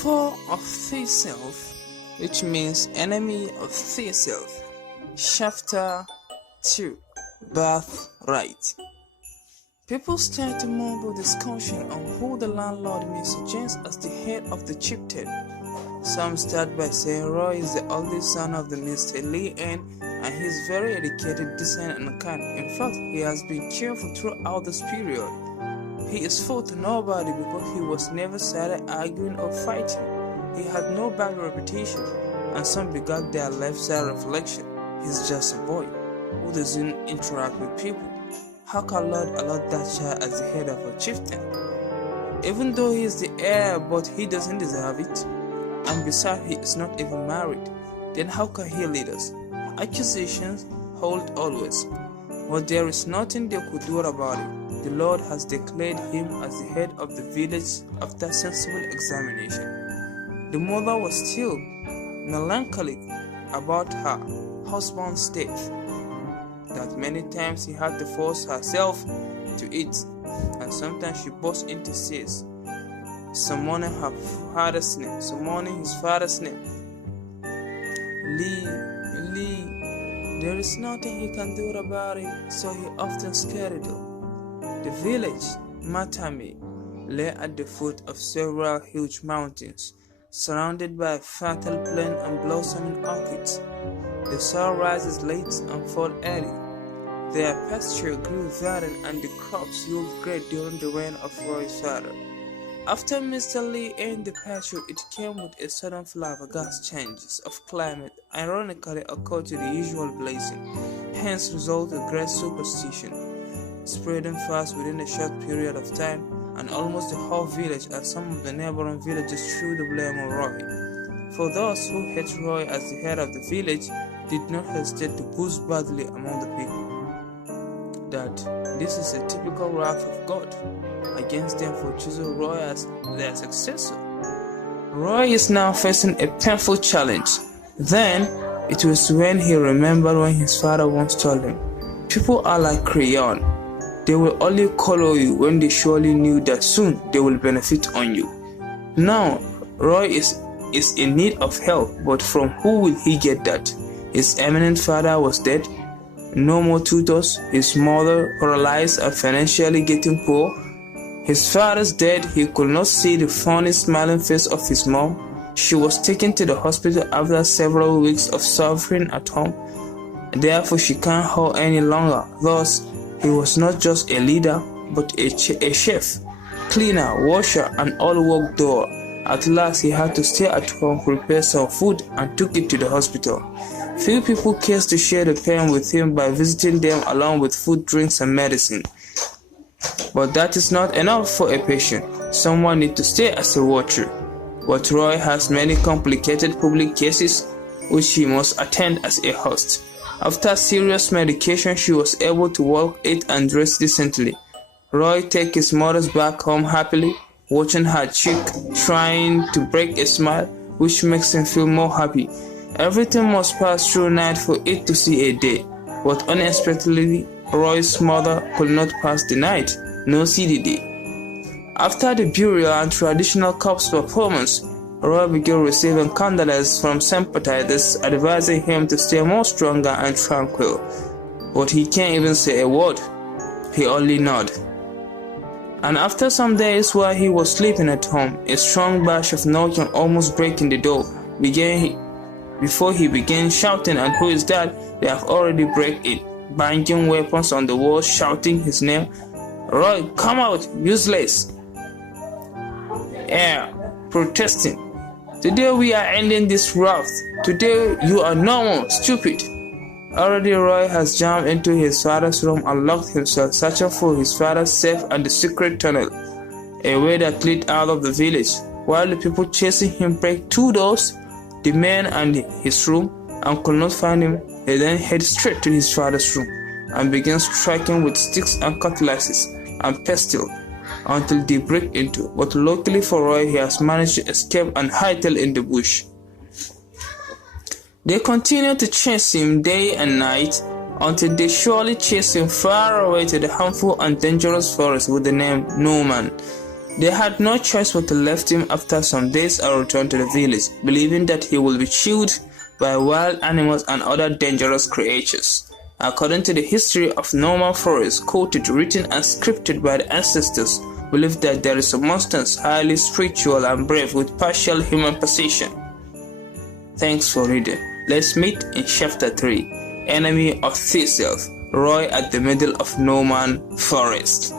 4 of Thyself, which means enemy of Thyself. Chapter 2, Birthright. People start a mumble discussion on who the landlord may suggest as the head of the chieftain. Some start by saying Roy is the oldest son of the Mr. Lee N, and he is very educated, decent, and kind. In fact, he has been cheerful throughout this period. He is foe to nobody because he was never started arguing or fighting. He had no bad reputation, and some began their lifestyle reflection. He's just a boy who doesn't interact with people. How can Lord allow that child as the head of a chieftain? Even though he is the heir, but he doesn't deserve it. And besides, he is not even married. Then how can he lead us? Accusations hold always, but there is nothing they could do about it. The Lord has declared him as the head of the village after sensible examination. The mother was still melancholic about her husband's death, that many times he had to force herself to eat, and sometimes she burst into tears, summoning her father's name, summoning his father's name. Lee, there is nothing he can do about it, so he often skedaddled. The village, Matami, lay at the foot of several huge mountains, surrounded by a fertile plain and blossoming orchids. The sun rises late and falls early. Their pasture grew verdant and the crops yielded great during the reign of Roy's father. After Mr. Lee earned the pasture, it came with a sudden flabbergasting changes of climate ironically occurred to the usual blazing. Hence resulted great superstition, spreading fast within a short period of time, and almost the whole village and some of the neighboring villages threw the blame on Roy. For those who hate Roy as the head of the village did not hesitate to boast badly among the people that this is a typical wrath of God against them for choosing Roy as their successor. Roy is now facing a painful challenge. Then it was when he remembered when his father once told him, "People are like crayon. They will only color you when they surely knew that soon they will benefit on you." Now, Roy is in need of help, but from who will he get that? His eminent father was dead, no more tutors, his mother paralyzed and financially getting poor. His father's dead, he could not see the funny smiling face of his mom. She was taken to the hospital after several weeks of suffering at home. Therefore, she can't hold any longer. Thus, he was not just a leader, but a chef, cleaner, washer, and all-work doer. At last, he had to stay at home, prepare some food, and took it to the hospital. Few people cared to share the pain with him by visiting them along with food, drinks, and medicine. But that is not enough for a patient. Someone needs to stay as a watcher. But Roy has many complicated public cases which he must attend as a host. After serious medication, she was able to walk, eat, and dress decently. Roy takes his mother back home happily, watching her cheek, trying to break a smile, which makes him feel more happy. Everything must pass through night for it to see a day, but unexpectedly, Roy's mother could not pass the night, nor see the day. After the burial and traditional corpse performance, Roy began receiving condolences from sympathizers advising him to stay more stronger and tranquil, but he can't even say a word. He only nodded. And after some days while he was sleeping at home, a strong bash of knocking, almost breaking the door, began. Before he began shouting, "And who is that?" They have already break in, banging weapons on the walls, shouting his name. "Roy, come out, useless!" Yeah, protesting. "Today we are ending this wrath. Today you are normal, stupid." Already Roy has jumped into his father's room and locked himself, searching for his father's safe and the secret tunnel, a way that led out of the village. While the people chasing him break 2 doors, the man and his room, and could not find him, he then headed straight to his father's room and began striking with sticks and cutlasses and pestle until they break into. But luckily for Roy, he has managed to escape and hightail in the bush. They continue to chase him day and night until they surely chase him far away to the harmful and dangerous forest with the name No Man. They had no choice but to left him after some days and returned to the village, believing that he would be chewed by wild animals and other dangerous creatures. According to the history of Norman Forest, quoted, written and scripted by the ancestors, believe that there is a monster highly spiritual and brave with partial human position. Thanks for reading. Let's meet in Chapter 3, Enemy of Thyself, Roy at the middle of Norman Forest.